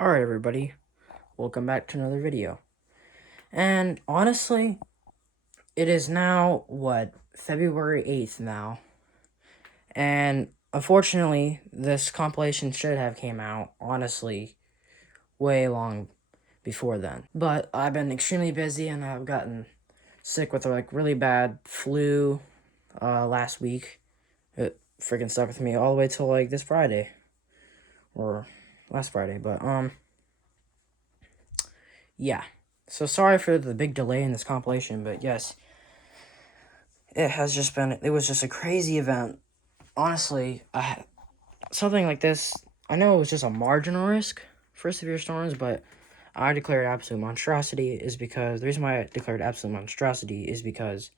Alright everybody, welcome back to another video. And honestly, it is now, February 8th now. And unfortunately, this compilation should have came out, honestly, way long before then. But I've been extremely busy and I've gotten sick with really bad flu last week. It freaking stuck with me all the way till this Friday. Or last Friday, but yeah. So sorry for the big delay in this compilation, but yes, it was just a crazy event. Honestly, something like this, I know it was just a marginal risk for severe storms, but I declared absolute monstrosity the reason why I declared absolute monstrosity is because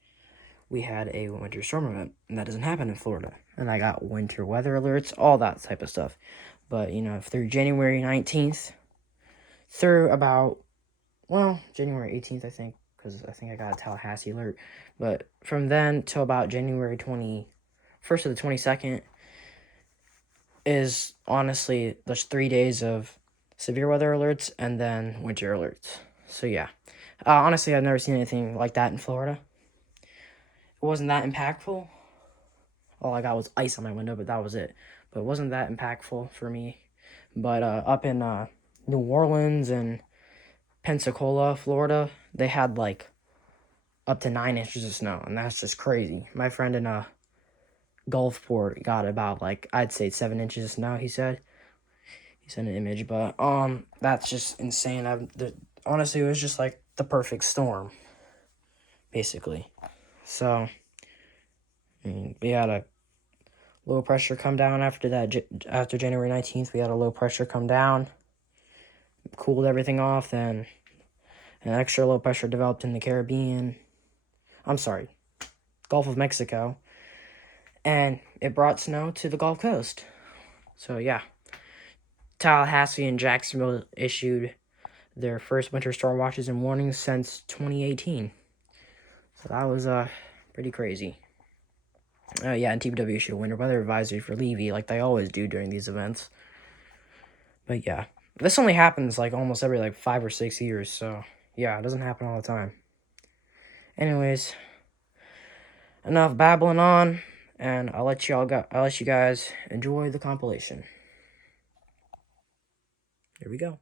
we had a winter storm event, and that doesn't happen in Florida. And I got winter weather alerts, all that type of stuff. But, through January 19th, through January 18th, I think, because I think I got a Tallahassee alert. But from then till about January 21st to the 22nd is honestly those 3 days of severe weather alerts and then winter alerts. So yeah, honestly, I've never seen anything like that in Florida. It wasn't that impactful. All I got was ice on my window, but that was it. But it wasn't that impactful for me. But up in New Orleans and Pensacola, Florida, they had up to 9 inches of snow, and that's just crazy. My friend in Gulfport got about I'd say 7 inches of snow. He sent an image, but that's just insane. Honestly, it was just like the perfect storm, basically. So we had a low pressure come down after that. After January 19th, we had a low pressure come down, cooled everything off. Then an extra low pressure developed in the Caribbean. I'm sorry, Gulf of Mexico, and it brought snow to the Gulf Coast. So yeah, Tallahassee and Jacksonville issued their first winter storm watches and warnings since 2018. So that was pretty crazy. Yeah, and TPW issued a winter weather advisory for Levy, like they always do during these events. But yeah, this only happens almost every 5 or 6 years, so yeah, it doesn't happen all the time. Anyways, enough babbling on, and I'll let you guys enjoy the compilation. Here we go.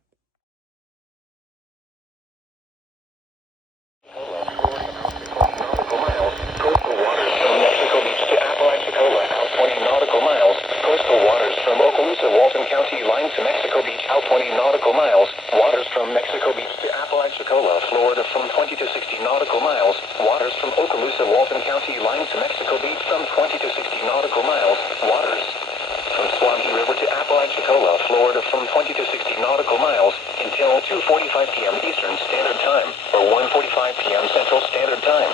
Coastal waters from Mexico Beach to Apalachicola, out 20 nautical miles. Coastal waters from Okaloosa, Walton County, line to Mexico Beach, out 20 nautical miles. Waters from Mexico Beach to Apalachicola, Florida, from 20 to 60 nautical miles. Waters from Okaloosa, Walton County, line to Mexico Beach, from 20 to 60 nautical miles. Waters from Swampy River to Apalachicola, Florida, from 20 to 60 nautical miles until 2:45 p.m. Eastern Standard Time, or 1:45 p.m. Central Standard Time.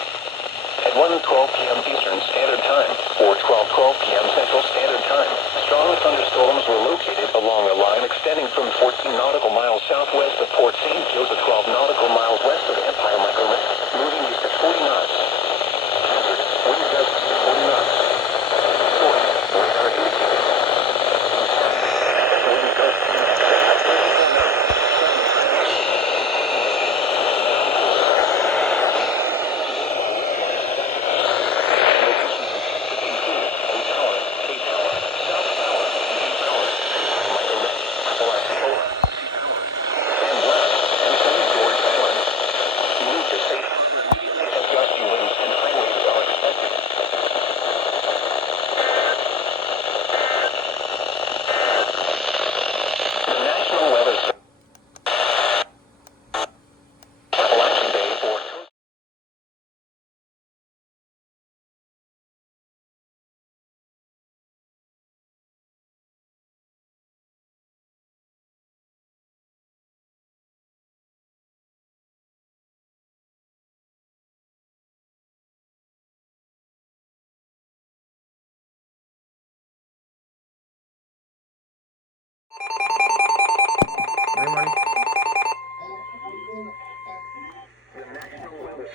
At 1:12 p.m. Eastern Standard Time, or 12:12 p.m. Central Standard Time, strong thunderstorms were located along a line extending from 14 nautical miles southwest of Port St. Joe to 12 nautical miles west of Empire Michael Rick, moving east at 40 knots. Hazard, wind gusts to 40 knots. Source, radar indicated. Wind gusts at 34 knots. Sudden transient.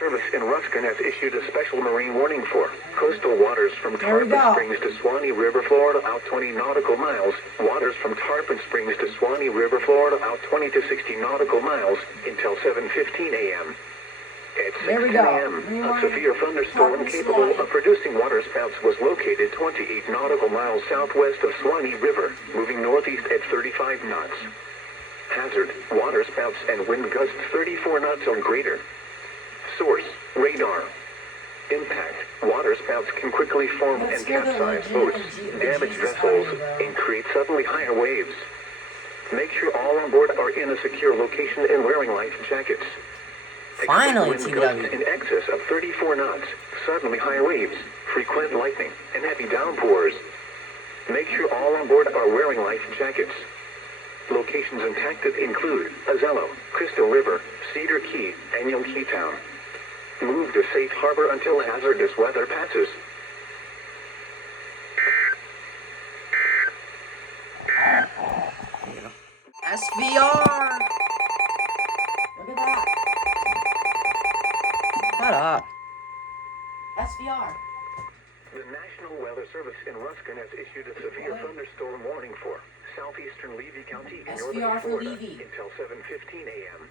Service in Ruskin has issued a special marine warning for coastal waters from There we Tarpon go. Springs to Swanee River, Florida, out 20 nautical miles. Waters from Tarpon Springs to Swanee River, Florida, out 20 to 60 nautical miles until 7:15 a.m. At There we 6:10 go. a.m., a severe thunderstorm capable of producing waterspouts was located 28 nautical miles southwest of Swanee River, moving northeast at 35 knots. Hazard, waterspouts and wind gusts 34 knots or greater. Source, radar. Impact, waterspouts can quickly form and capsize boats, damage vessels, and create suddenly higher waves. Make sure all on board are in a secure location and wearing life jackets. Finally, Expect wind gusts TW. in excess of 34 knots, suddenly high waves, frequent lightning, and heavy downpours. Make sure all on board are wearing life jackets. Locations impacted include Azello, Crystal River, Cedar Key, and Yankee Town. Move to safe harbor until hazardous weather passes. SVR! Look at that. Shut up. SVR. The National Weather Service in Ruskin has issued a severe thunderstorm warning for southeastern Levy County in northern SVR for Florida Levy. until 7:15 a.m.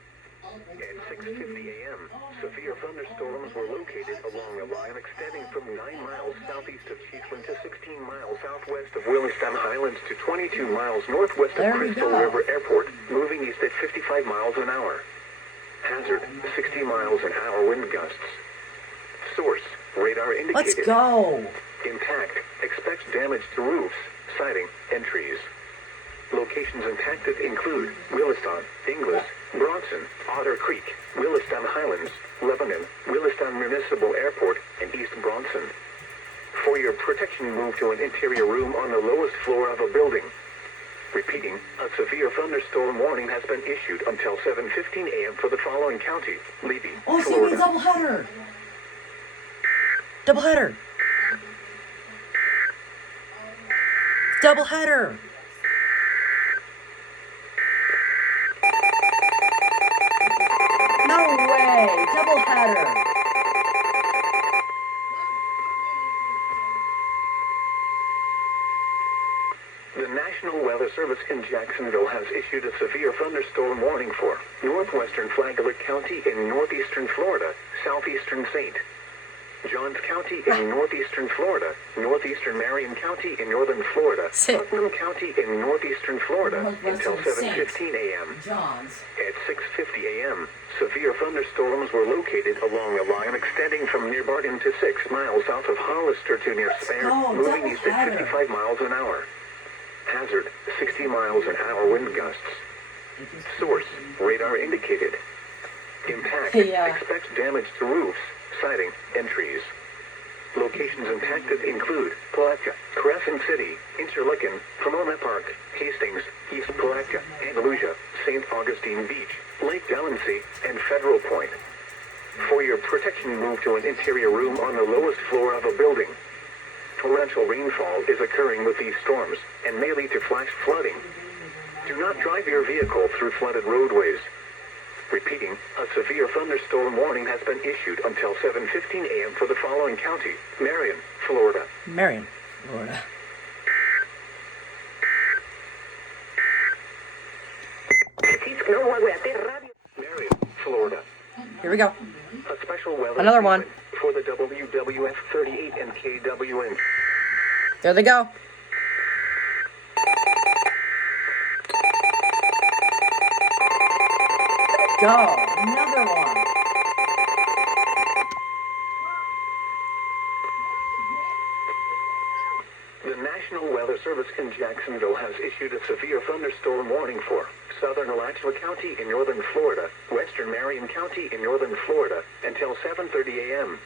At 6:50 a.m., severe thunderstorms were located along a line extending from 9 miles southeast of Chiefland to 16 miles southwest of Williston Highlands to 22 miles northwest of There we Crystal go. River Airport, moving east at 55 miles an hour. Hazard, 60 miles an hour wind gusts. Source, radar indicated. Let's go. Impact, expects damage to roofs, siding, and trees. Locations impacted include Williston, Inglis, Bronson, Otter Creek, Williston Highlands, Lebanon, Williston Municipal Airport, and East Bronson. For your protection, move to an interior room on the lowest floor of a building. Repeating, a severe thunderstorm warning has been issued until 7:15 a.m. for the following county: Levy, Oh, see, Florida. doubleheader. Doubleheader. Doubleheader. No way. Doubleheader. The National Weather Service in Jacksonville has issued a severe thunderstorm warning for northwestern Flagler County in northeastern Florida, southeastern St. Johns County in northeastern Florida, northeastern Marion County in northern Florida, Putnam County in northeastern Florida until 7:15 a.m. Johns. At 6:50 a.m., severe thunderstorms were located along a line extending from near Barton to 6 miles south of Hollister to near Spare, go, moving east at doubleheader. 55 miles an hour. Hazard, 60 miles an hour wind gusts. Source, radar indicated. Impact, Yeah. expects damage to roofs, siding, and trees. Locations impacted include Palatka, Crescent City, Interlaken, Pomona Park, Hastings, East Palatka, Andalusia, St. Augustine Beach, Lake Delancey, and Federal Point. For your protection, move to an interior room on the lowest floor of a building. Torrential rainfall is occurring with these storms and may lead to flash flooding. Do not drive your vehicle through flooded roadways. Repeating, a severe thunderstorm warning has been issued until 7:15 a.m. for the following county: Marion, Florida. Marion, Florida. Marion, Florida. Here we go. A special weather Another one. statement for the WWF 38 and KWN. There they go. Go. Another one. The National Weather Service in Jacksonville has issued a severe thunderstorm warning for southern Alachua County in northern Florida, western Marion County in northern Florida, until 7:30 a.m.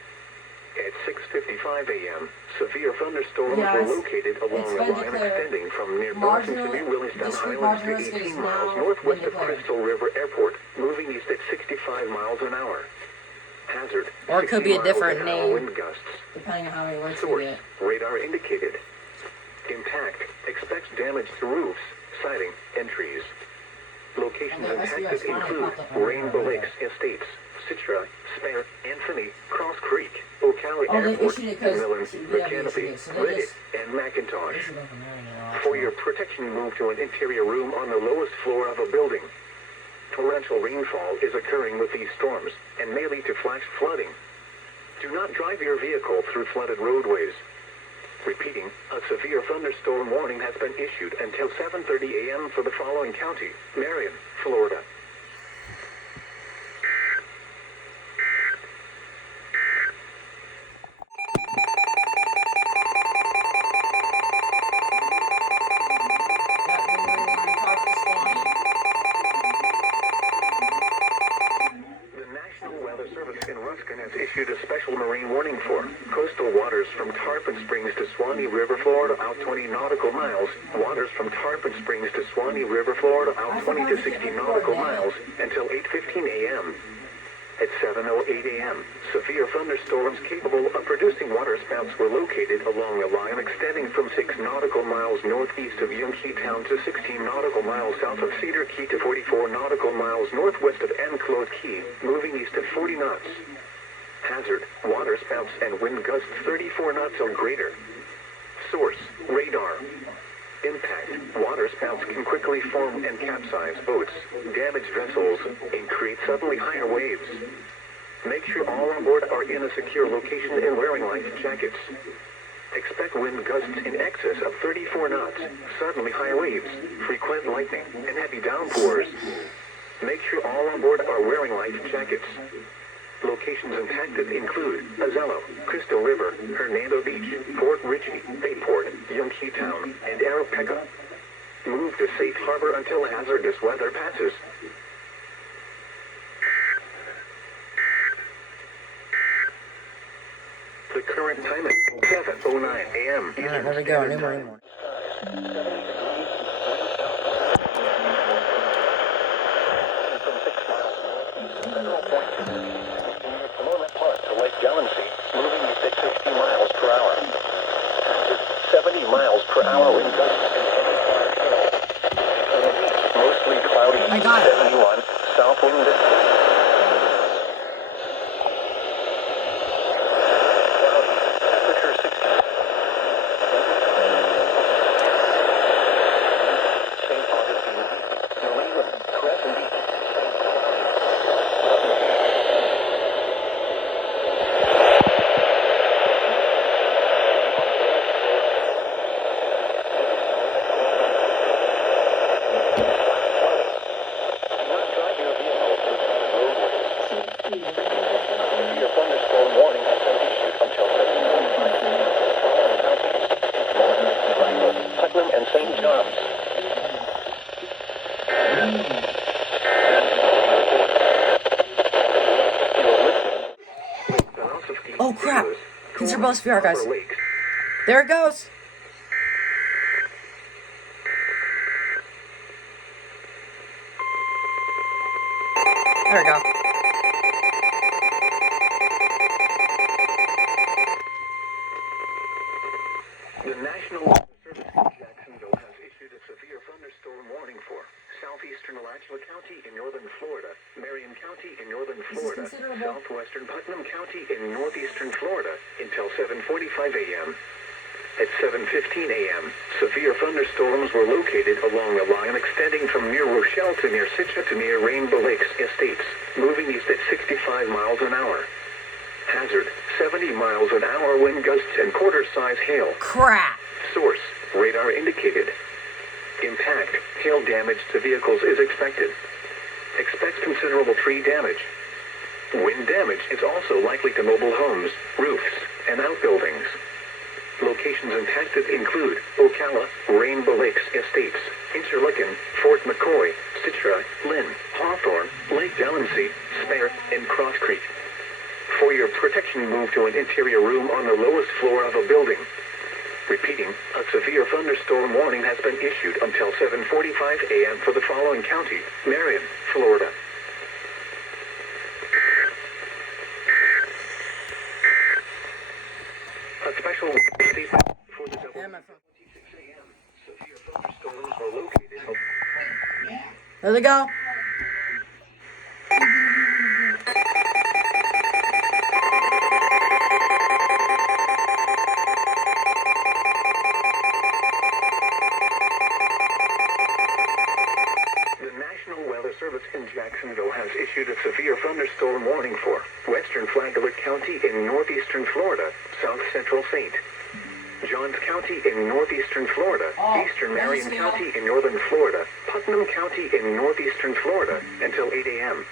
At 6:55 a.m., severe thunderstorms Yeah, were it's- located along it's a been line declared extending from near Bronson to near Williston district Highlands to marginal risk 18 is miles now northwest been of declared. Crystal River Airport, moving east at 65 miles an hour. Hazard, Or it could be a 60 miles different an hour name. wind gusts. Depending on how many words you Source, get. radar indicated. Impact, expects damage to roofs, siding, and trees. Locations And the SVR impacted finally include popped up on the Rainbow radar. Lakes Estates, Citra, Spare, Anthony, Cross Creek, Ocala Oh, they Airport, issued it because Millen, yeah, they issued McCanopy, it. So they Liddit, just and McIntosh. issued it from there, you know, For your protection, move to an interior room on the lowest floor of a building. Torrential rainfall is occurring with these storms and may lead to flash flooding. Do not drive your vehicle through flooded roadways. Repeating, a severe thunderstorm warning has been issued until 7:30 a.m. for the following county: Marion, Florida. The National Weather Service in Ruskin has issued a special marine warning for coastal waters from Tarpon Springs to Swanee River, Florida, out 20 nautical miles. Waters from Tarpon Springs to Swanee River, Florida, out 20 to 60 nautical miles until 8:15 a.m. At 7:08 a.m., severe thunderstorms capable of producing waterspouts were located along a line extending from 6 nautical miles northeast of Yunqi Town to 16 nautical miles south of Cedar Key to 44 nautical miles northwest of Enclosed Key, moving east at 40 knots. Hazard, waterspouts and wind gusts 34 knots or greater. Source, radar. Impact, waterspouts can quickly form and capsize boats, damage vessels, and create suddenly higher waves. Make sure all on board are in a secure location and wearing life jackets. Expect wind gusts in excess of 34 knots, suddenly high waves, frequent lightning, and heavy downpours. Make sure all on board are wearing life jackets. Locations impacted include Azelo, Crystal River, Hernando Beach, Fort Ritchie, Bayport, Yunqi Town, and Arapaca. Move to safe harbor until hazardous weather passes. The current time is 7:09 a.m. Alright, there we go, new marine warning. Moving east at 60 miles per hour. 70 miles per hour wind gusts and mostly cloudy. I got it. 71 south wind. Temperature 60. St. Augustine, New England, Crescent Beach. And St. John's. Oh crap! Consider both VR, guys. There it goes! There we go. The National Weather Service in Jacksonville has issued a severe thunderstorm warning for southeastern Alachua County in northern Florida, Marion County in northern Florida, southwestern Putnam County in northeastern Florida until 7:45 a.m. At 7:15 a.m., severe thunderstorms were located along a line extending from near Rochelle to near Citra to near Rainbow Lakes Estates, moving east at 65 miles an hour. Hazard, 70 miles an hour wind gusts and quarter-size hail. Crap! Source, radar indicated. Impact, hail damage to vehicles is expected. Expect considerable tree damage. Wind damage is also likely to mobile homes, roofs, and outbuildings. Locations impacted include Ocala, Rainbow Lakes Estates, Interlaken, Fort McCoy, Citra, Lynn, Hawthorne, Lake Delancey, Spare, and Cross Creek. For your protection, move to an interior room on the lowest floor of a building. Repeating, a severe thunderstorm warning has been issued until 7:45 a.m. for the following county: Marion, Florida. A special statement for the double 26 a.m. Severe thunderstorms are located. There they go. Weather Service in Jacksonville has issued a severe thunderstorm warning for western Flagler County in northeastern Florida, south central St. Johns County in northeastern Florida, eastern Marion County in northern Florida, Putnam County in northeastern Florida until 8 a.m.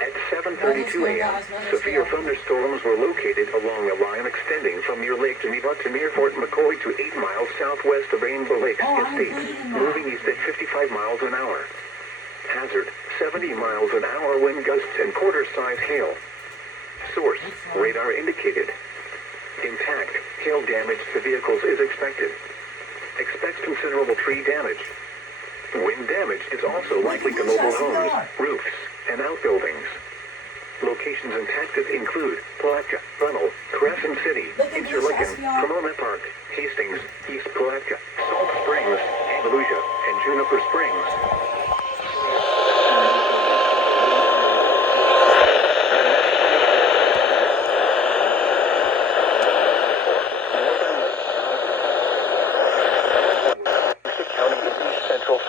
At 7:32 a.m., severe thunderstorms were located along a line extending from near Lake Geneva to near Fort McCoy to 8 miles southwest of Rainbow Lakes Estate, moving east at 55 miles an hour. Hazard, 70 miles an hour wind gusts and quarter-size hail. Source, radar indicated. Impact, hail damage to vehicles is expected. Expect considerable tree damage. Wind damage is also likely to mobile homes, roofs, and outbuildings. Locations impacted include Palatka, Funnel, Crescent City, Interlaken, Pomona Park, Hastings, East Palatka, Salt Springs, Andalusia, and Juniper Springs.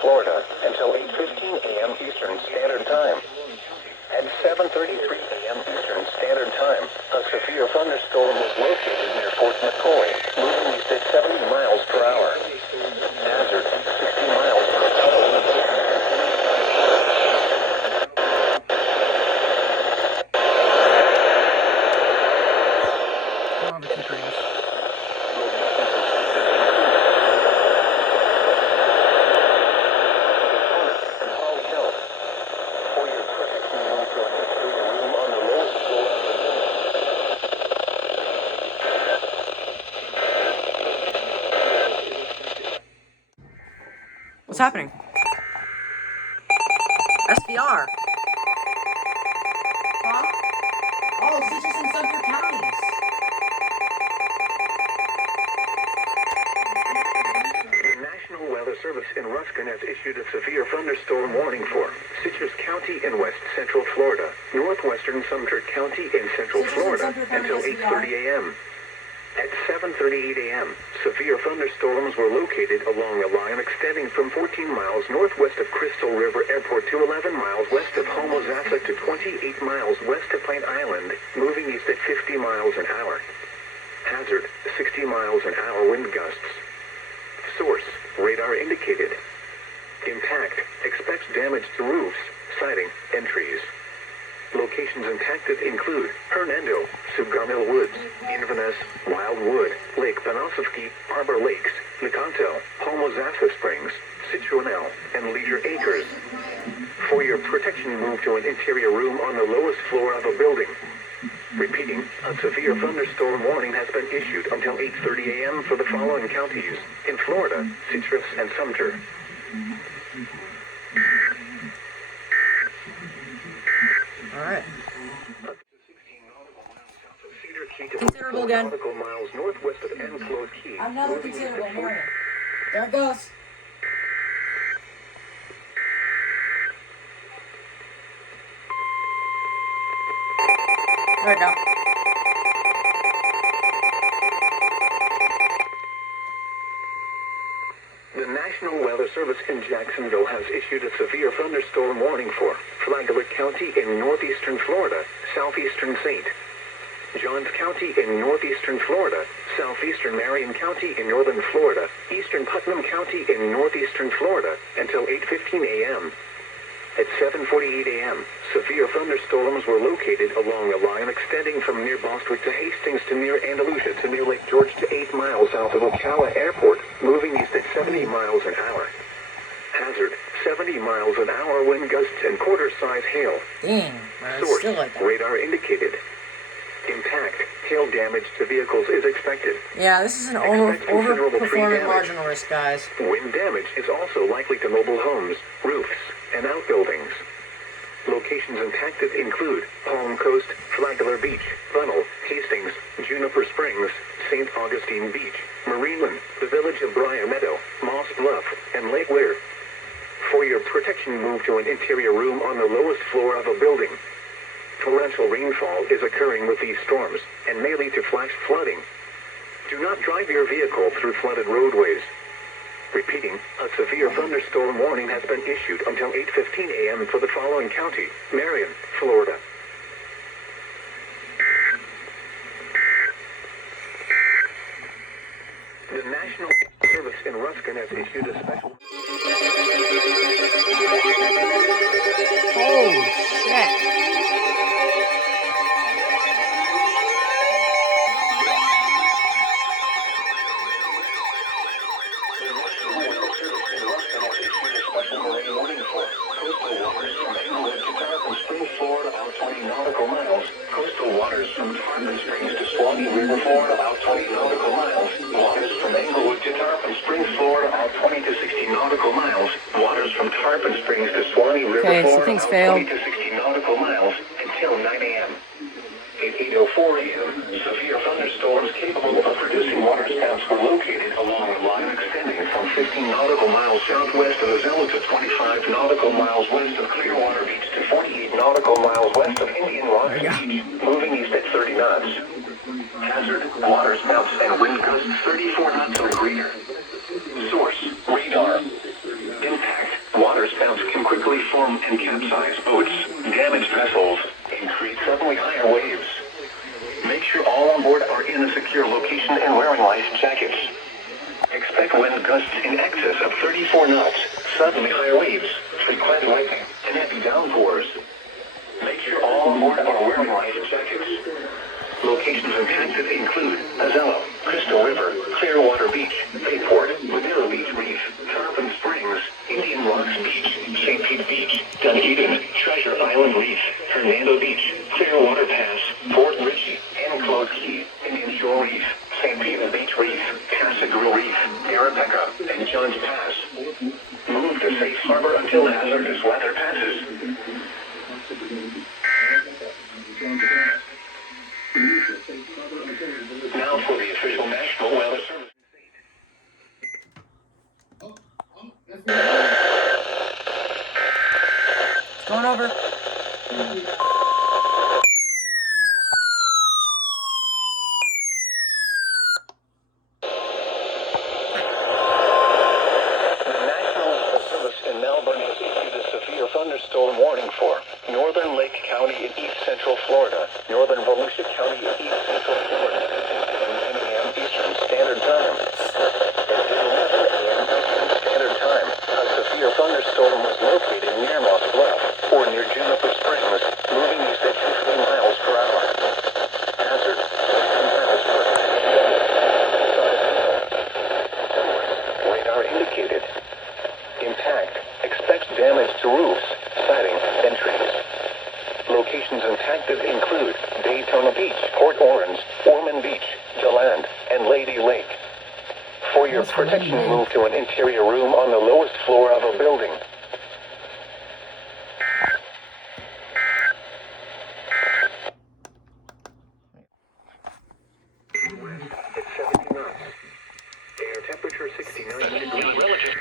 Florida until 8:15 a.m. Eastern Standard Time. At 7:33 a.m. Eastern Standard Time, a severe thunderstorm was located near Fort McCoy, moving east at 70 miles per hour. Hazard, 60 miles per hour. What's happening? SVR. Huh? Oh, Citrus and Sumter counties. The National Weather Service in Ruskin has issued a severe thunderstorm warning for Citrus County in west central Florida, northwestern Sumter County in central Florida until 8:30 a.m. At 7:38 a.m., severe thunderstorms were located along a line extending from 14 miles northwest of Crystal River Airport to 11 miles west of Homosassa to 28 miles west of Pine Island, moving east at 50 miles an hour. Hazard, 60 miles an hour wind gusts. Source, radar indicated. Impact, expects damage to roofs, siding, and trees. Locations impacted include Hernando, Sugarmill Woods, Inverness, Wildwood, Lake Pensacola, Arbor Lakes, Lecanto, Homosassa Springs, Citronelle, and Leisure Acres. For your protection, move to an interior room on the lowest floor of a building. Repeating, a severe thunderstorm warning has been issued until 8:30 a.m. for the following counties in Florida, Citrus and Sumter. Alright. Considerable again. Miles northwest of Enclosed Key. Another considerable, Marion. There it goes. There we go. The National Weather Service in Jacksonville has issued a severe thunderstorm warning for Flagler County in northeastern Florida, southeastern St. Johns County in northeastern Florida, southeastern Marion County in northern Florida, eastern Putnam County in northeastern Florida until 8:15 a.m. At 7:48 a.m., severe thunderstorms were located along a line extending from near Bostwick to Hastings to near Andalusia to near Lake George to 8 miles south of Ocala Airport, moving east at 70 miles an hour. Hazard, 70 miles an hour wind gusts and quarter-size hail. Dang, man, Source, still like that. radar indicated. Impact, hail damage to vehicles is expected. Yeah, this is an overperforming marginal risk, guys. Wind damage is also likely to mobile homes, roofs, and outbuildings. Locations impacted include Palm Coast, Flagler Beach, Funnel, Hastings, Juniper Springs, St. Augustine Beach, Marineland, the village of Briar Meadow, Moss Bluff, and Lake Weir. For your protection, move to an interior room on the lowest floor of a building. Torrential rainfall is occurring with these storms and may lead to flash flooding. Do not drive your vehicle through flooded roadways. Repeating, a severe thunderstorm warning has been issued until 8:15 a.m. for the following county: Marion, Florida. The National Service in Ruskin has issued a special... Oh, shit. Special marine warning for coastal waters from Englewood to Tarpon Springs, Florida, out 20 nautical miles. Coastal waters from Tarpon Springs to Swanee River, Florida, out 20 nautical miles. Waters from Englewood to Tarpon Springs, Florida, out 20 to 60 nautical miles. Waters from Tarpon Springs to Swanee River, Okay, so Florida, things out failed. 20 to 60 nautical miles until 9 a.m. At 8:04 a.m., severe thunderstorms capable of producing waterspouts were located along a line extending from 15 nautical miles southwest of Azella to 25 nautical miles west of Clearwater Beach to 48 nautical miles west of Indian Rocks Beach, moving east at 30 knots. Hazard, waterspouts and wind gusts 34 knots or greater. Source, radar. Impact, waterspouts can quickly form and capsize boats, damage vessels, and create suddenly higher waves. Make sure all on board are in a secure location and wearing life jackets. Expect wind gusts in excess of 34 knots, suddenly higher waves, frequent lightning, and heavy downpours. Make sure all on board are wearing life jackets. Locations impacted include Azella, Crystal River, Clearwater Beach, Bayport, Ladera Beach Reef, Tarpon Springs, Indian Rocks Beach, St. Pete Beach, Dunedin, Treasure Island Reef, Hernando Beach, Clearwater Pass, Fort Ritchie, Enclosed Key, Indian Shore Reef, St. Peter Beach Reef, Casagru Reef, Arapaca, and Johns Pass. Move to safe harbor until hazardous weather passes. Now for the official National Weather Service. It's going over. The National Weather Service in Melbourne has issued a severe thunderstorm warning for Northern Lake County in East Central Florida, Northern Volusia County in East Central Florida, until 9 a.m. Eastern Standard Time. At 11 a.m. Eastern Standard Time, a severe thunderstorm was located near Moss Bluff, or near Juniper Springs, moving east at 15 miles per hour. Hazard, 60 miles per hour. Radar indicated. Impact, expect damage to roofs, siding, and trees. Locations impacted include Daytona Beach, Port Orange, Ormond Beach, DeLand, and Lady Lake. For your protection, move to an interior room on the lowest floor of a building. At 70 knots. Air temperature 69 degrees relative.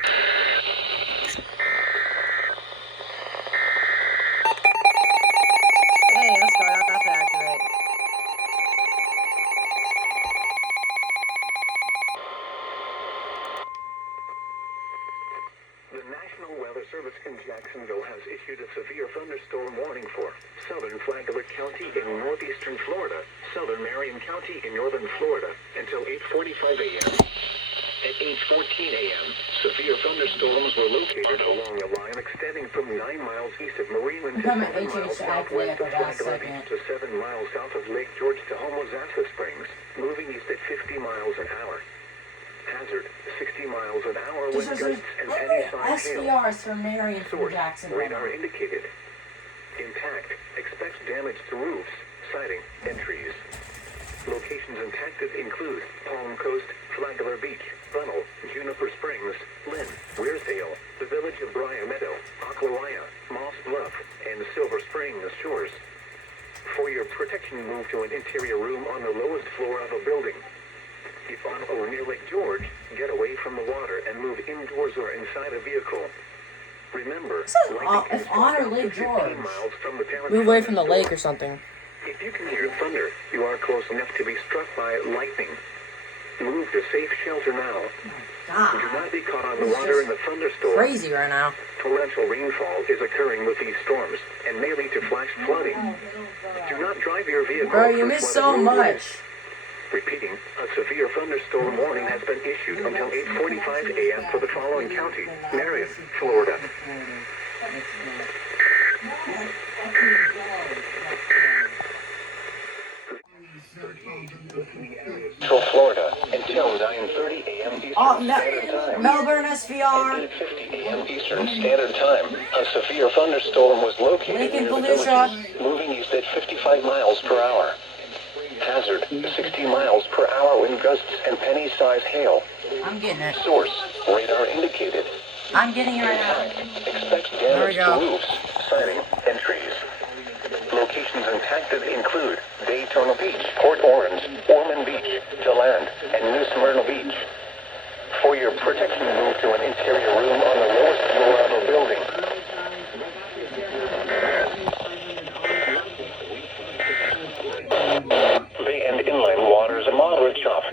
Hey, let's go. I got that to activate. The National Weather Service in Jacksonville has issued a severe thunderstorm warning for southern Flagler County in northeastern Florida, southern Marion County in northern Florida, until 8:45 a.m. At 8:14 a.m., severe thunderstorms were located along a line extending from 9 miles east of Marineland to 7 miles southwest of Flagler Beach to 7 miles south of Lake George to Homosassa Springs, moving east at 50 miles an hour. Hazard, 60 miles an hour wind gusts and penny-sized hail. SVRs from Marion from Source, Jacksonville. radar indicated. Impact, expect damage to roofs, siding, and trees. Locations impacted include Palm Coast, Flagler Beach, Bunnell, Juniper Springs, Lynn, Weirsdale, the village of Briar Meadow, Ocklawaya, Moss Bluff, and Silver Springs Shores. For your protection, move to an interior room on the lowest floor of a building. If on or near Lake George, get away from the water and move indoors or inside a vehicle. Remember, lightning If on or can Lake strike up to 15 George, miles from the parent move away from the thunderstorm. lake or something. If you can hear thunder, you are close enough to be struck by lightning. Move to safe shelter now. God, Do not be caught on the it's water just in the thunderstorm. crazy right now. Torrential rainfall is occurring with these storms and may lead to flash flooding. Do not drive your vehicle Bro, you through missed flooded so roadways. much. Repeating, a severe thunderstorm warning has been issued until 8:45 a.m. for the following county: Marion, Florida. Central Florida until 9:30 a.m. Eastern Standard Time. Melbourne At SVR. 8:50 a.m. Eastern Standard Time, a severe thunderstorm was located Lincoln near the Peninsula. villages, moving east at 55 miles per hour. Hazard, 60 miles per hour wind gusts and penny-size hail. I'm getting it. Source, radar indicated. I'm getting it right now. Expect There we damage to go. roofs, siding, and trees. Locations impacted include Daytona Beach, Port Orange, Ormond Beach, DeLand, and New Smyrna Beach. For your protection, move to an interior room on the lowest floor of a building. Bay and inland waters a moderate chop.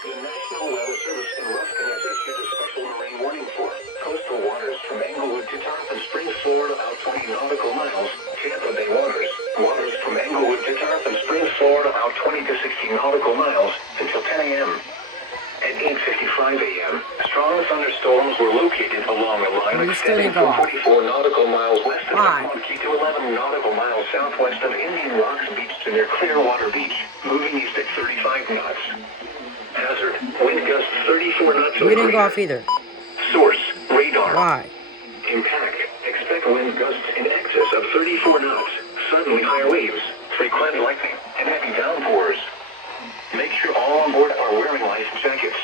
The National Weather Service in Ruskin has issued a special marine warning for coastal waters from Englewood to Tarpon Springs, Florida, out 20 nautical miles. Tampa Bay waters. Waters from Englewood to Tarpon Springs, Florida, out 20 to 60 nautical miles until 10 a.m. At 8:55 a.m., strong thunderstorms were located along a line You still extending didn't go from off. 44 nautical miles west of Why? Albuquerque to 11 nautical miles southwest of Indian Rocks Beach to near Clearwater Beach, moving east at 35 knots. Hazard, wind gusts 34 knots You or didn't go greater. off either. Source, radar. Why? Impact, expect wind gusts in excess of 34 knots, suddenly higher waves, frequent lightning, and heavy downpours. Make sure all on board are wearing life jackets.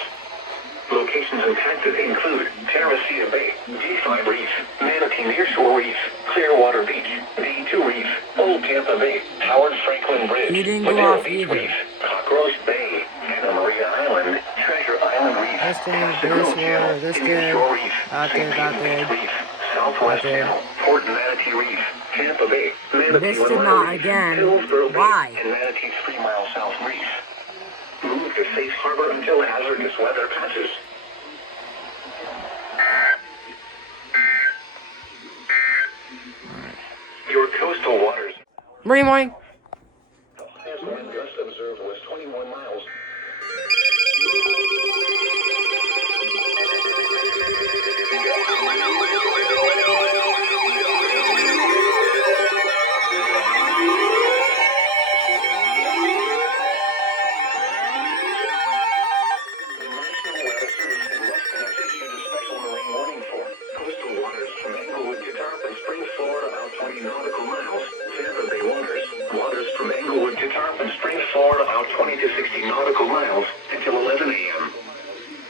Locations impacted include Teresita Bay, D5 Reef, Manatee Nearshore Reef, Clearwater Beach, D2 Reef, Old Tampa Bay, Howard Franklin Bridge, You didn't go Madera off Beach either. Reef, Cockroach Bay, Anna Maria Island, Treasure Island Reef, This thing, Pascagoula this Channel, word, this Indian did. Shore Reef, That St. did, that Pete did. Beach Reef, Southwest That did. Channel, Port Manatee Reef, Tampa Bay, Manatee This 1 did Mile not Reef, again. Hillsborough Why? Bay, and Manatee's 3 Mile South Reef. Move to safe harbor until hazardous weather passes. Your coastal waters. Morning. The highest wind gust observed was 21 miles. The National Weather Service in Ruskin has issued a special marine warning for coastal waters from Englewood to Tarpon Springs, Florida, about 20 nautical miles. Tampa Bay waters. Waters from Englewood to Tarpon Springs, Florida, about 20 to 60 nautical miles until 11 a.m.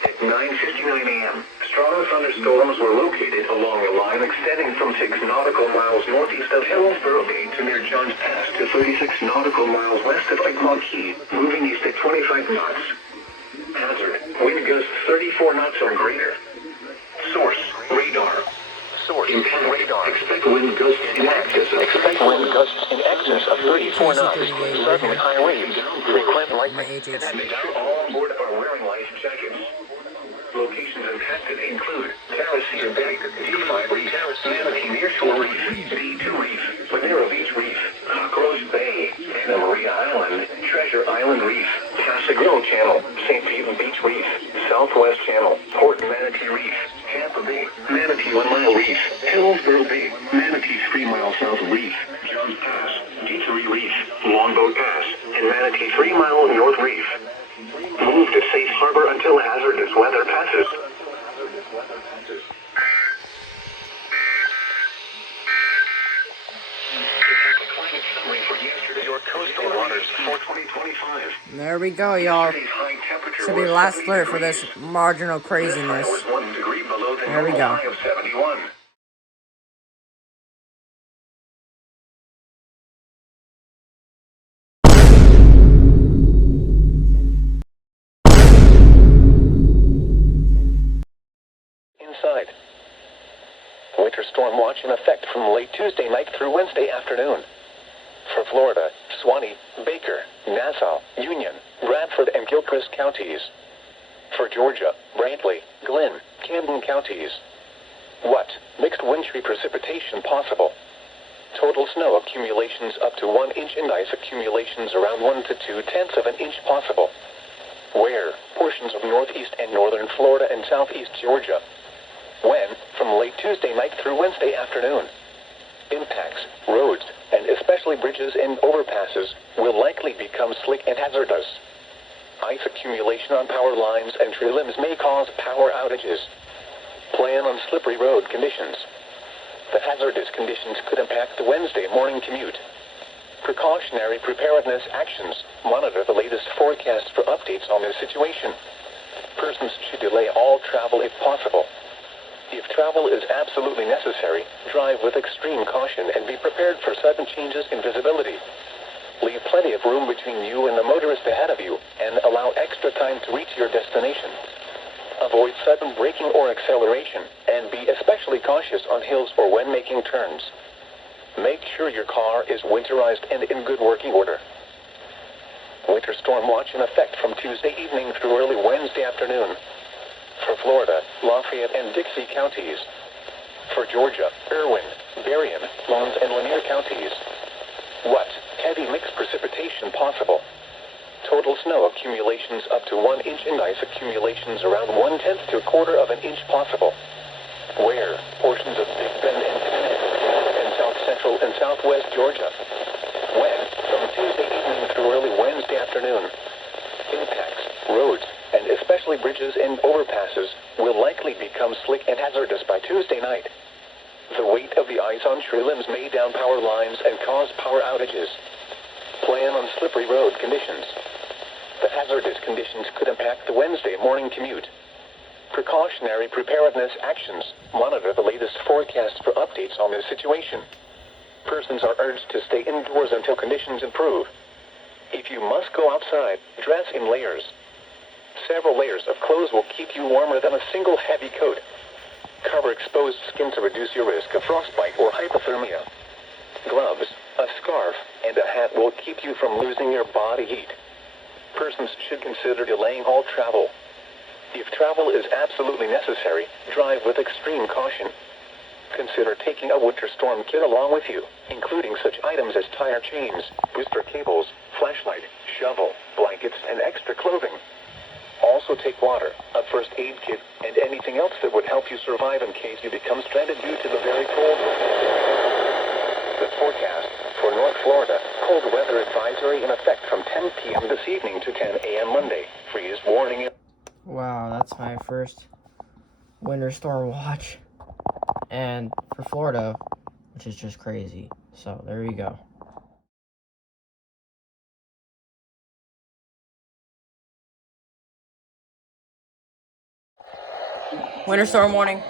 At 9:59 a.m., strong thunderstorms were located along a line extending from 6 nautical miles northeast of Hillsborough Bay to near Johns Pass to 36 nautical miles west of Egmont Key, moving east at 25 knots. Hazard, wind gusts 34 knots or greater. Source, radar. Source, impact radar. Expect wind gusts in excess of 34 knots. Suddenly high waves, frequent lightning. And make sure all on board are wearing life jackets. Locations impacted include Teresita Bay, D5 Reef, Manatee Nearshore Reef, D2 Reef, Madera Beach Reef, Cockroach Bay, Anna Maria Island, Treasure Island Reef, Pascagoula Channel, St. Pete Beach Reef, Southwest Channel, Port Manatee Reef, Tampa Bay, Manatee 1 Mile Reef, Hillsborough Bay, Manatee 3 Mile South Reef, Johns Pass, D3 Reef, Longboat Pass, and Manatee 3 Mile North Reef. Move to safe harbor until hazardous weather passes. Climate summary for yesterday. Your coastal waters for 2025. There we go, y'all. Yesterday's high temperature Should be the was last 70 alert for this degrees. marginal This high craziness. was 1 degree below the There we normal go. high of 71. storm watch in effect from late Tuesday night through Wednesday afternoon. For Florida, Suwannee, Baker, Nassau, Union, Bradford, and Gilchrist counties. For Georgia, Brantley, Glenn, Camden counties. What? Mixed wintry precipitation possible. Total snow accumulations up to 1 inch and ice accumulations around 1 to 2/10 of an inch possible. Where? Portions of northeast and northern Florida and southeast Georgia. When? From late Tuesday night through Wednesday afternoon. Impacts, roads, and especially bridges and overpasses, will likely become slick and hazardous. Ice accumulation on power lines and tree limbs may cause power outages. Plan on slippery road conditions. The hazardous conditions could impact the Wednesday morning commute. Precautionary preparedness actions. Monitor the latest forecasts for updates on this situation. Persons should delay all travel if possible. If travel is absolutely necessary, drive with extreme caution and be prepared for sudden changes in visibility. Leave plenty of room between you and the motorist ahead of you, and allow extra time to reach your destination. Avoid sudden braking or acceleration, and be especially cautious on hills or when making turns. Make sure your car is winterized and in good working order. Winter storm watch in effect from Tuesday evening through early Wednesday afternoon. For Florida, Lafayette and Dixie counties. For Georgia, Irwin, Berrien, Lons, and Lanier counties. What? Heavy mixed precipitation possible. Total snow accumulations up to 1 inch and ice accumulations around 1/10 to 1/4 of an inch possible. Where? Portions of Big Bend and south central and southwest Georgia. When? From Tuesday evening through early Wednesday afternoon. Impacts, roads, and especially bridges and overpasses, will likely become slick and hazardous by Tuesday night. The weight of the ice on tree limbs may down power lines and cause power outages. Plan on slippery road conditions. The hazardous conditions could impact the Wednesday morning commute. Precautionary preparedness actions. Monitor the latest forecasts for updates on this situation. Persons are urged to stay indoors until conditions improve. If you must go outside, dress in layers. Several layers of clothes will keep you warmer than a single heavy coat. Cover exposed skin to reduce your risk of frostbite or hypothermia. Gloves, a scarf, and a hat will keep you from losing your body heat. Persons should consider delaying all travel. If travel is absolutely necessary, drive with extreme caution. Consider taking a winter storm kit along with you, including such items as tire chains, booster cables, flashlight, shovel, blankets, and extra clothing. Also take water, a first aid kit, and anything else that would help you survive in case you become stranded due to the very cold. The forecast for North Florida, cold weather advisory in effect from 10 p.m. this evening to 10 a.m. Monday. Freeze warning. Wow, that's my first winter storm watch. And for Florida, which is just crazy. So there you go. Winter storm warning.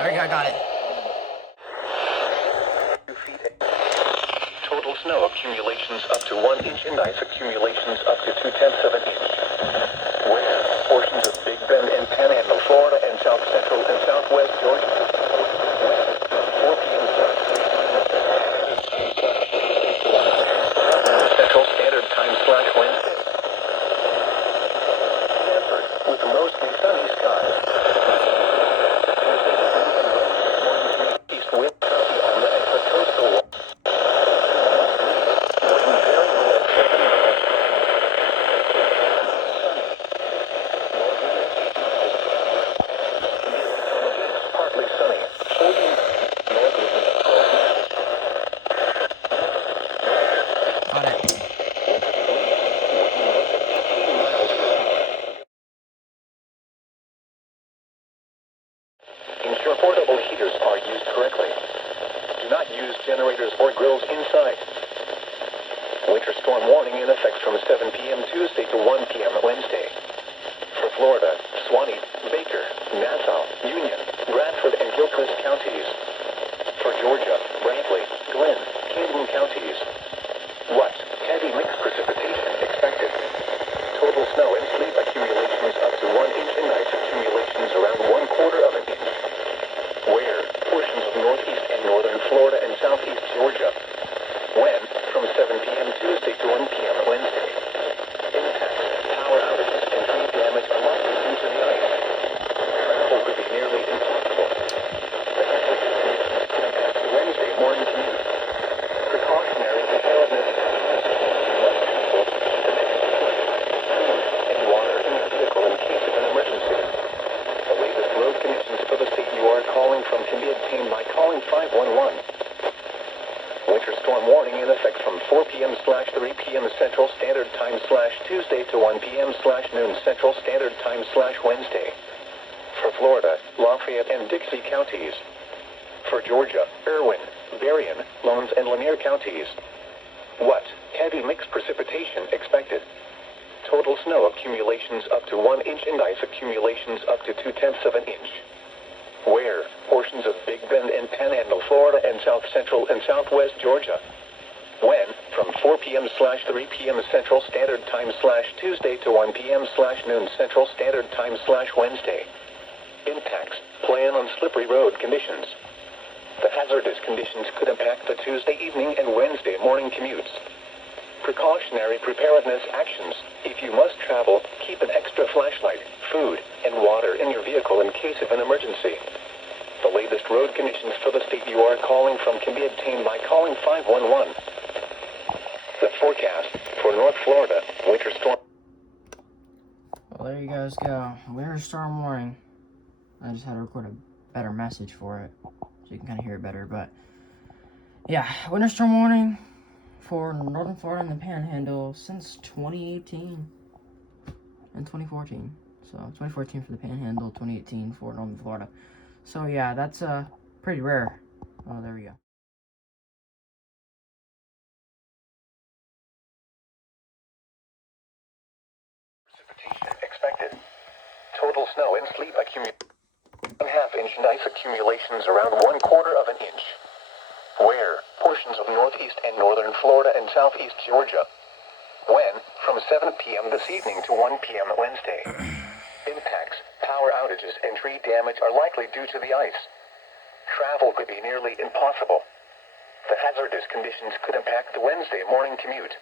Alright, I got it. Total snow accumulations up to 1 inch and ice accumulations up to 2/10 of an inch. Where? Portions of Big Bend and Panhandle, Florida, and south central and southwest Georgia. When? 4 p.m. Central Standard Time /Wednesday. Stanford, with mostly sunny skies. East wind on the coastal wall. or grills inside. Winter storm warning in effect from 7 p.m. Tuesday to 1 p.m. Wednesday. For Florida, Suwannee, Baker, Nassau, Union, Bradford, and Gilchrist counties. For Georgia, Bradley, Glenn, Camden counties. What? Heavy mixed precipitation expected. Total snow and sleet accumulations up to 1 inch and ice accumulations around 1/4 of an inch. Where? Portions of northeast and northern Florida and southeast Georgia. When? From 7 p.m. Tuesday to 1 p.m. Wednesday. Impacts, power outages, and tree damage are likely due to the ice. Travel could be nearly impossible. The hazard conditions could impact the Wednesday morning commute. Precautionary preparedness actions. Food and water in your vehicle in case of an emergency. The latest road conditions for the state you are calling from can be obtained by calling 511. Winter storm warning in effect from 4 p.m./3 p.m. Central Standard Time /Tuesday to 1 p.m./noon Central Standard Time /Wednesday. For Florida, Lafayette and Dixie counties. For Georgia, Irwin, Berrien, Lowndes, and Lanier counties. What? Heavy mixed precipitation expected. Total snow accumulations up to 1 inch and ice accumulations up to 2/10 of an inch. Where? Portions of Big Bend and Panhandle, Florida, and South Central and Southwest Georgia. When? From 4 p.m./3 p.m. Central Standard Time /Tuesday to 1 p.m./noon Central Standard Time /Wednesday. Impacts. Plan on slippery road conditions. The hazardous conditions could impact the Tuesday evening and Wednesday morning commutes. Precautionary preparedness actions. If you must travel, keep an extra flashlight, food, and water in your vehicle in case of an emergency. The latest road conditions for the state you are calling from can be obtained by calling 511. The forecast for North Florida, winter storm. Well, there you guys go. Winter storm warning. I just had to record a better message for it, so you can kind of hear it better. But yeah, winter storm warning for Northern Florida and the Panhandle since 2018 and 2014. So 2014 for the Panhandle, 2018 for Northern Florida. So yeah, that's pretty rare. Oh, there we go. Precipitation expected. Total snow and sleet accumulations 1/2 inch and ice accumulations around 1/4 of an inch. Where? Portions of northeast and northern Florida and southeast Georgia. When? From 7 p.m. this evening to 1 p.m. Wednesday. Impacts, power outages, and tree damage are likely due to the ice. Travel could be nearly impossible. The hazardous conditions could impact the Wednesday morning commute.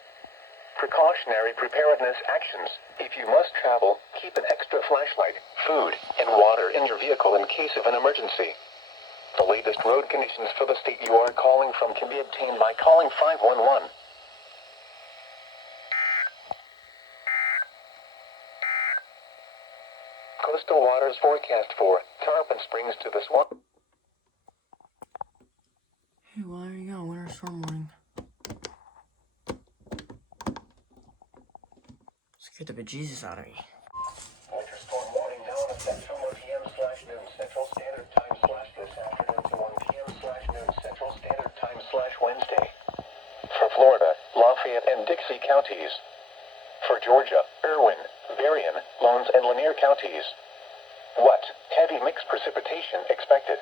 Precautionary preparedness actions. If you must travel, keep an extra flashlight, food, and water in your vehicle in case of an emergency. The latest road conditions for the state you are calling from can be obtained by calling 511. Coastal waters forecast for Tarpon Springs to the Swan. Hey, well, there you go. Winter storm warning. Scared the bejesus out of me. Winter storm warning now in effect from 1 p.m./noon Central Standard Time this afternoon to 1 p.m./noon Central Standard Time /Wednesday. For Florida, Lafayette and Dixie counties. For Georgia, Irwin, Berrien, Lowndes, and Lanier counties. What? Heavy mixed precipitation expected.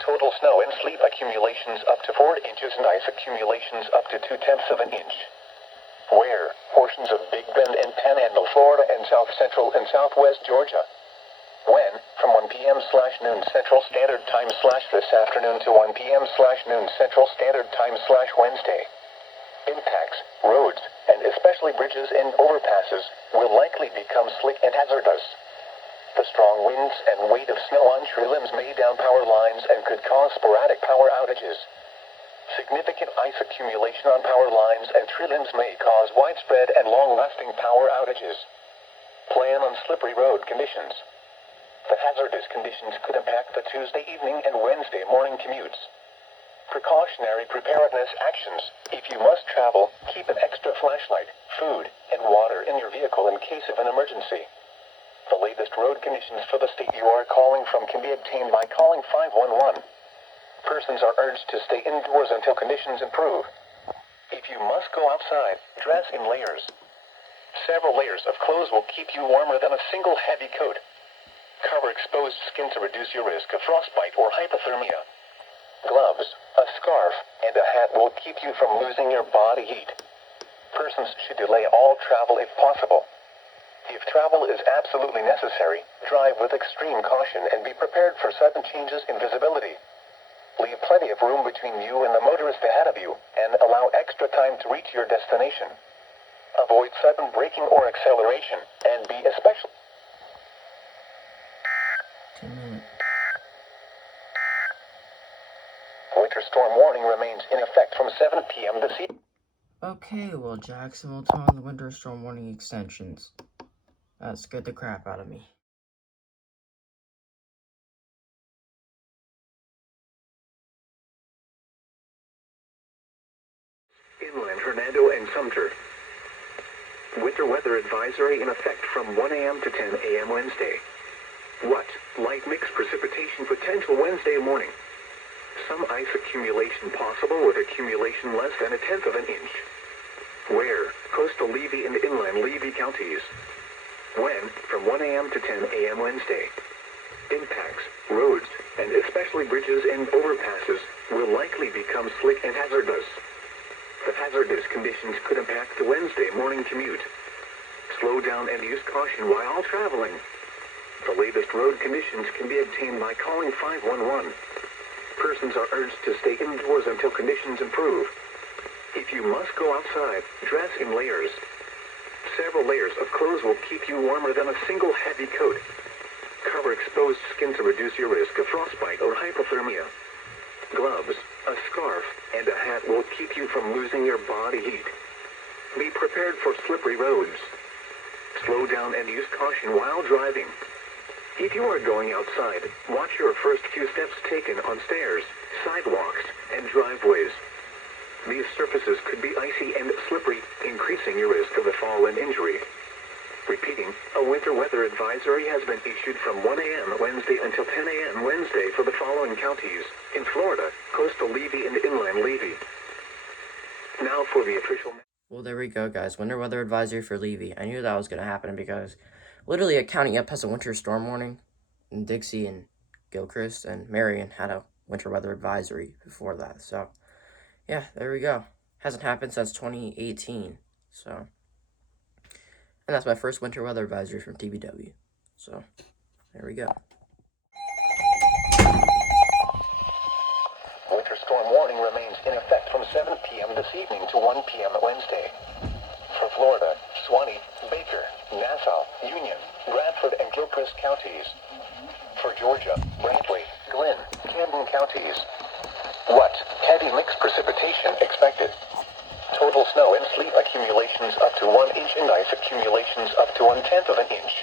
Total snow and sleet accumulations up to 4 inches and ice accumulations up to 2/10 of an inch. Where? Portions of Big Bend and Panhandle, Florida, and South Central and Southwest Georgia. When? From 1 p.m./noon Central Standard Time this afternoon to 1 p.m./noon Central Standard Time /Wednesday. Impacts, roads, and especially bridges and overpasses, will likely become slick and hazardous. The strong winds and weight of snow on tree limbs may down power lines and could cause sporadic power outages. Significant ice accumulation on power lines and tree limbs may cause widespread and long-lasting power outages. Plan on slippery road conditions. The hazardous conditions could impact the Tuesday evening and Wednesday morning commutes. Precautionary preparedness actions. If you must travel, keep an extra flashlight, food, and water in your vehicle in case of an emergency. The latest road conditions for the state you are calling from can be obtained by calling 511. Persons are urged to stay indoors until conditions improve. If you must go outside, dress in layers. Several layers of clothes will keep you warmer than a single heavy coat. Cover exposed skin to reduce your risk of frostbite or hypothermia. Gloves, a scarf, and a hat will keep you from losing your body heat. Persons should delay all travel if possible. If travel is absolutely necessary, drive with extreme caution and be prepared for sudden changes in visibility. Leave plenty of room between you and the motorist ahead of you, and allow extra time to reach your destination. Avoid sudden braking or acceleration, and be especially... 10 minutes. Winter storm warning remains in effect from 7 p.m. this evening. Okay, well, Jackson will turn on the winter storm warning extensions. That scared the crap out of me. Inland Hernando and Sumter. Winter weather advisory in effect from 1 a.m. to 10 a.m. Wednesday. What? Light mix precipitation potential Wednesday morning. Some ice accumulation possible with accumulation less than 1/10 of an inch. Where? Coastal Levy and inland Levy counties. When? From 1 a.m. to 10 a.m. Wednesday. Impacts, roads, and especially bridges and overpasses, will likely become slick and hazardous. The hazardous conditions could impact the Wednesday morning commute. Slow down and use caution while traveling. The latest road conditions can be obtained by calling 511. Persons are urged to stay indoors until conditions improve. If you must go outside, dress in layers. Several layers of clothes will keep you warmer than a single heavy coat. Cover exposed skin to reduce your risk of frostbite or hypothermia. Gloves, a scarf, and a hat will keep you from losing your body heat. Be prepared for slippery roads. Slow down and use caution while driving. If you are going outside, watch your first few steps taken on stairs, sidewalks, and driveways. These surfaces could be icy and slippery, increasing your risk of a fall and injury. Repeating, a winter weather advisory has been issued from 1 a.m. Wednesday until 10 a.m. Wednesday for the following counties. In Florida, coastal Levy and inland Levy. Now for the official... Well, there we go, guys. Winter weather advisory for Levy. I knew that was going to happen because literally a county up has a winter storm warning. And Dixie and Gilchrist and Marion had a winter weather advisory before that. So, yeah, there we go. Hasn't happened since 2018. So, and that's my first winter weather advisory from TBW. So, there we go. Winter storm warning remains in effect from 7 p.m. this evening to 1 p.m. Wednesday. For Florida, Suwannee, Baker, Nassau, Union, Bradford, and Gilchrist counties. For Georgia, Brantley, Glenn, Camden counties. What? Heavy mixed precipitation expected. Total snow and sleet accumulations up to 1 inch and ice accumulations up to 1/10 of an inch.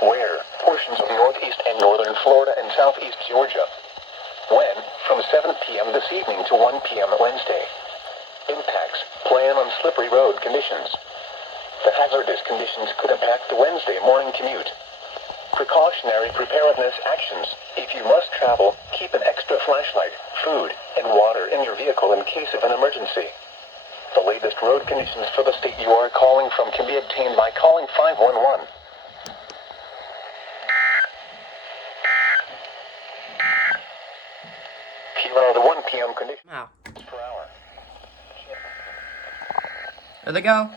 Where? Portions of northeast and northern Florida and southeast Georgia. When? From 7 p.m. this evening to 1 p.m. Wednesday. Impacts. Plan on slippery road conditions. The hazardous conditions could impact the Wednesday morning commute. Precautionary preparedness actions. If you must travel, keep an extra flashlight, food, and water in your vehicle in case of an emergency. The latest road conditions for the state you are calling from can be obtained by calling 511. Here are the 1 p.m. conditions Wow. per hour. There they go.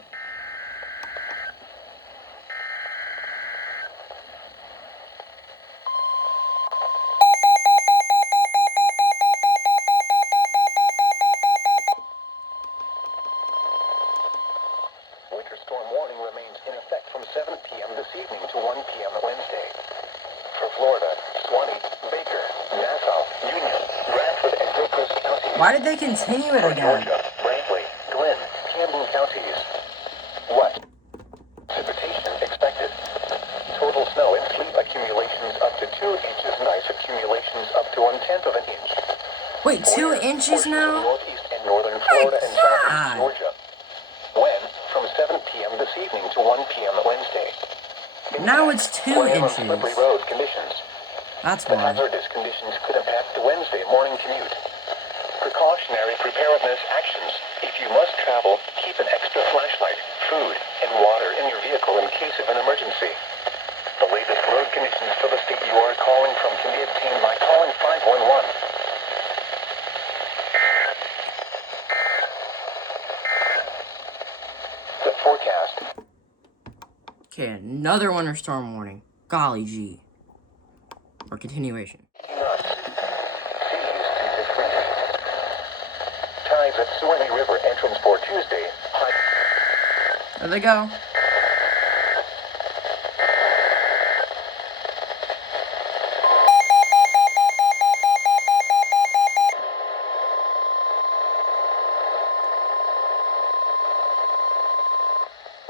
Winter storm warning remains in effect from 7 p.m. this evening to 1 p.m. Wednesday. For Florida, Suwannee, Baker, Nassau, Union, Bradford, and Gilchrist counties. Why did they continue it For again? Georgia, Brantley, Glenn, Camden counties. What? Precipitation expected. Total snow and sleet accumulations up to 2 inches and ice accumulations up to 1/10 of an inch. Wait, 2 Where? inches Portions of now? northeast and northern Florida and southeast God. Georgia. When? From 7 p.m. this evening to 1 p.m. Wednesday. Now it's 2 Plan on inches. slippery road conditions. That's The why. hazardous conditions could impact the Wednesday morning commute. Precautionary preparedness actions. If you must travel, keep an extra flashlight, food, and water in your vehicle in case of an emergency. The latest road conditions for the state you are calling from can be obtained by calling 511. The forecast. Okay, another winter storm warning. Golly gee. Or continuation. Knots. Seas 2 to 3 feet. Tides at Suwannee River entrance for Tuesday. High. There they go.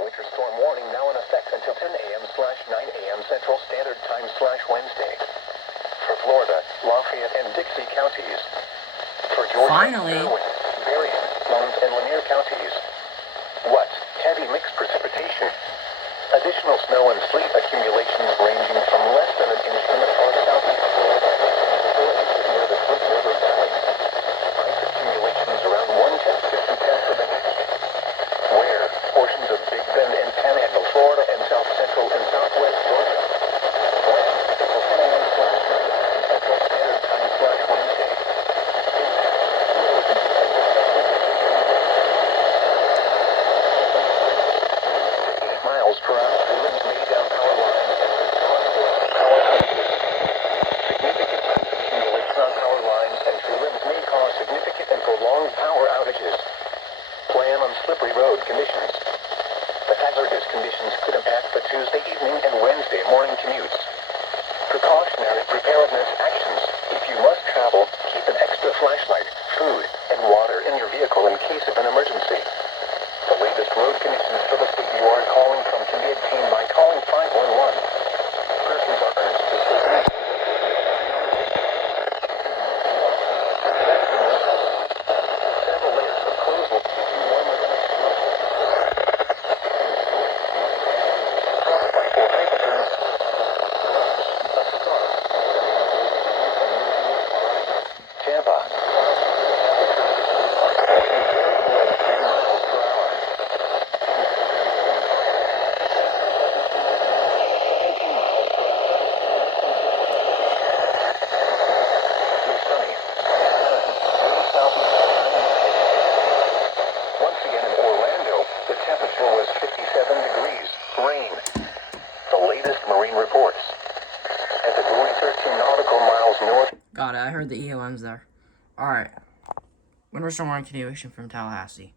Winter storm warning now in effect until 10 a.m./9 a.m. Central Standard Time/Wednesday. For Florida, Lafayette and Dixie counties. For Georgia, Finally. Berwyn, Berrien, Lowndes, and Lanier counties. What? Heavy mixed precipitation. Additional snow and sleet accumulations ranging from less than an inch in the far southeast Florida to 4 inches near the Clinton River Valley. Ice accumulations around 1/10 to 2/10 of an inch. Where? Portions of Big Bend and Panhandle, Florida, and south central and southwest Georgia. When? Until 10 a.m. Central Standard Time/Wednesday. Miles per hour. Winds may down power lines and could cause power outages. Significant ice accumulation on power lines and tree limbs may cause significant and prolonged power outages. Plan on slippery road conditions. The hazardous conditions could impact the Tuesday evening and Wednesday morning commutes. Precautionary preparedness actions. If you must travel, keep an extra flashlight, food, and water in your vehicle in case of an emergency. The latest road conditions for the state you are calling from can be obtained by calling 511. Persons are urged to stay connected. Several layers of clothes will keep you warm within a frostbite or hypothermia. A scarf. Tampa. Once again in Orlando, the temperature was 57 degrees. Rain. The latest marine reports. At the buoy 13 nautical miles north. Got it. I heard the EOMs there. Alright. Winter storm warning continuation from Tallahassee.